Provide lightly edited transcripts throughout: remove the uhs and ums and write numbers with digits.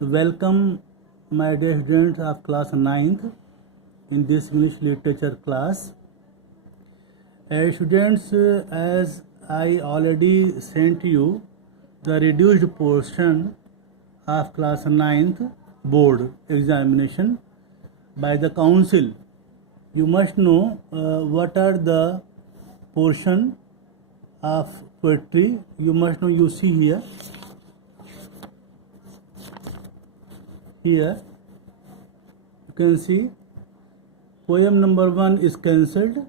Welcome, my dear students of class 9th in this English literature class. Students, as I already sent you the reduced portion of class 9th board examination by the council. You must know what are the portion of poetry. You must know, you see here. Here you can see poem number 1 is cancelled.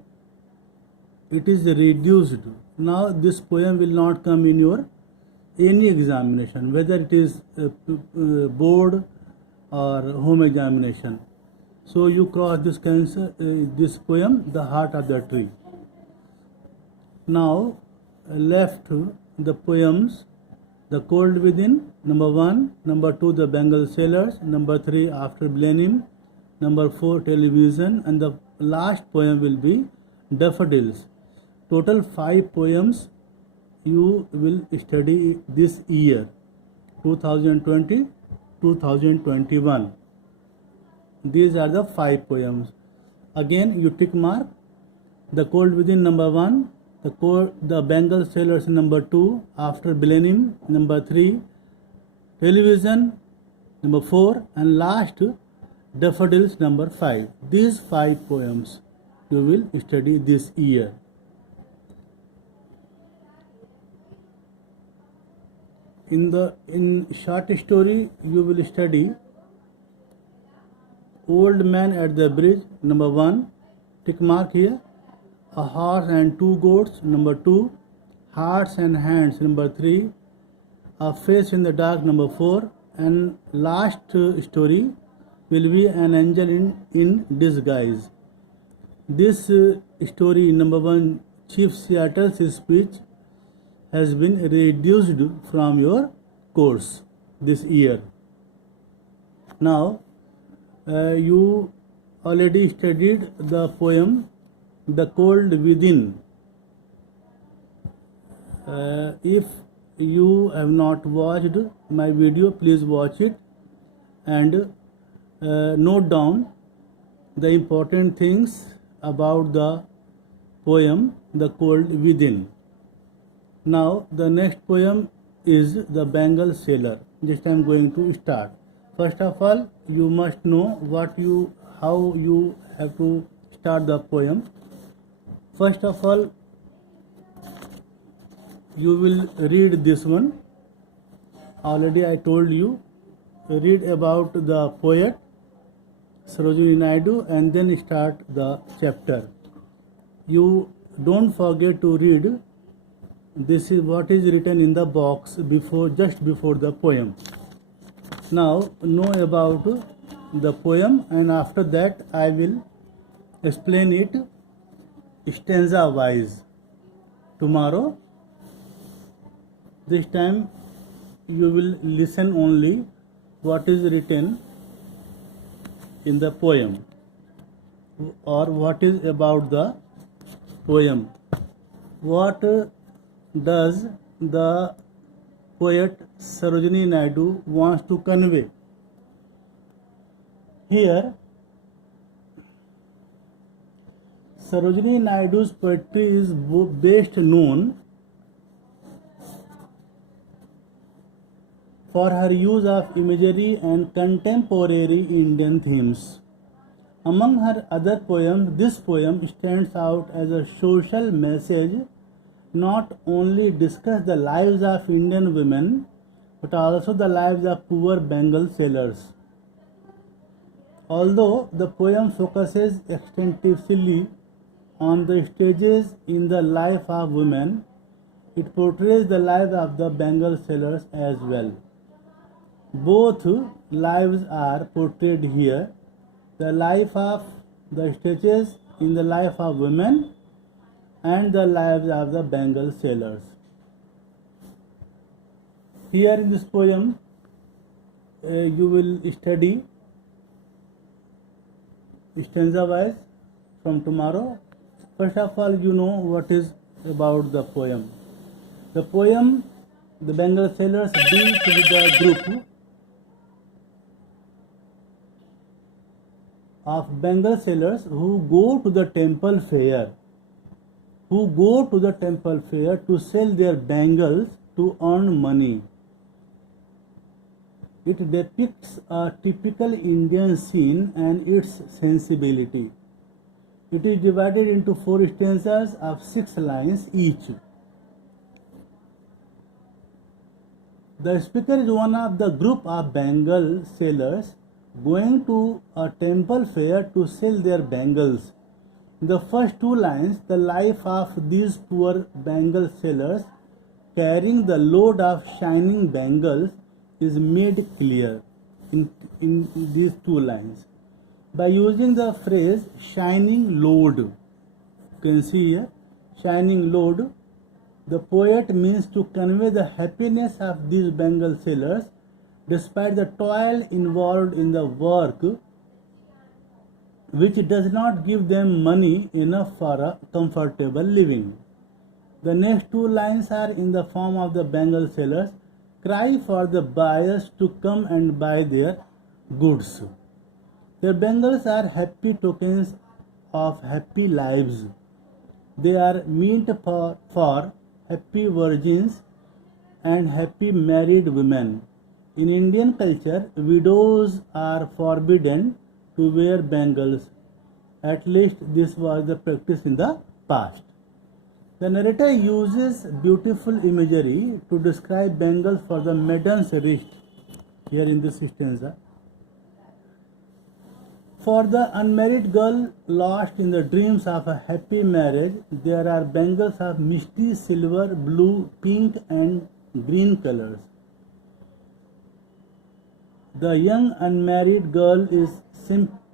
It is reduced. Now this poem will not come in your any examination, whether it is board or home examination. So you cross this this poem, The Heart of the Tree. Now left the poems, The Cold Within, number 1, number 2, The Bengal Sailors, number 3, After Blenheim, number 4, Television, and the last poem will be Daffodils. Total 5 poems you will study this year, 2020-2021. These are the 5 poems. Again you tick mark. The Cold Within, number 1, the Bengal Sailors, number 2, After Blenheim, number 3, Television, number 4, and last Daffodils, number 5. These 5 poems you will study this year. In short story you will study Old Man at the Bridge, number 1, tick mark here. A Horse and Two Goats, number 2, Hearts and Hands, number 3, A Face in the Dark, number 4, and last story will be An Angel in Disguise. This story, number 1, Chief Seattle's speech, has been reduced from your course this year. Now you already studied the poem The Cold Within. If you have not watched my video, please watch it and note down the important things about the poem The Cold Within. Now the next poem is The Bengal Sailor. Just I am going to start. First of all, you must know how you have to start the poem. First of all, you will read this one. Already I told you, read about the poet Sarojini Naidu and then start the chapter. You don't forget to read. This is what is written in the box just before the poem. Now know about the poem, and after that I will explain it stanza wise. Tomorrow, this time you will listen only what is written in the poem or what is about the poem. What does the poet Sarojini Naidu wants to convey? Here Sarojini Naidu's poetry is best known for her use of imagery and contemporary Indian themes. Among her other poems, this poem stands out as a social message. Not only discuss the lives of Indian women, but also the lives of poor Bengal sailors. Although the poem focuses extensively on the stages in the life of women, it portrays the life of the Bengal sailors as well. Both lives are portrayed here, the life of the stages in the life of women and the lives of the Bengal sailors. Here in this poem, you will study stanza wise from tomorrow. First of all, you know what is about the poem. The poem, The Bengal Sailors, deals with the group of bangle sellers who go to the temple fair, to sell their bangles to earn money. It depicts a typical Indian scene and its sensibility. It is divided into 4 stanzas of 6 lines each. The speaker is one of the group of bangle sellers going to a temple fair to sell their bangles. In the first 2 lines, the life of these poor bangle sellers carrying the load of shining bangles is made clear in these 2 lines by using the phrase shining load. You can see here, shining load. The poet means to convey the happiness of these bangle sellers despite the toil involved in the work, which does not give them money enough for a comfortable living. The next 2 lines are in the form of the bangle sellers cry for the buyers to come and buy their goods. Their bangles are happy tokens of happy lives. They are meant for happy virgins and happy married women. In Indian culture, widows are forbidden to wear bangles. At least this was the practice in the past. The narrator uses beautiful imagery to describe bangles for the maiden's wrist here in this stanza. For the unmarried girl lost in the dreams of a happy marriage, there are bangles of misty silver, blue, pink and green colors. The young unmarried girl is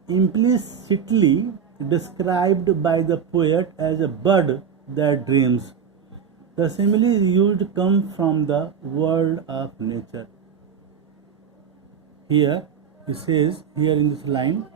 implicitly described by the poet as a bird that dreams. The similes used come from the world of nature. Here he says, here in this line,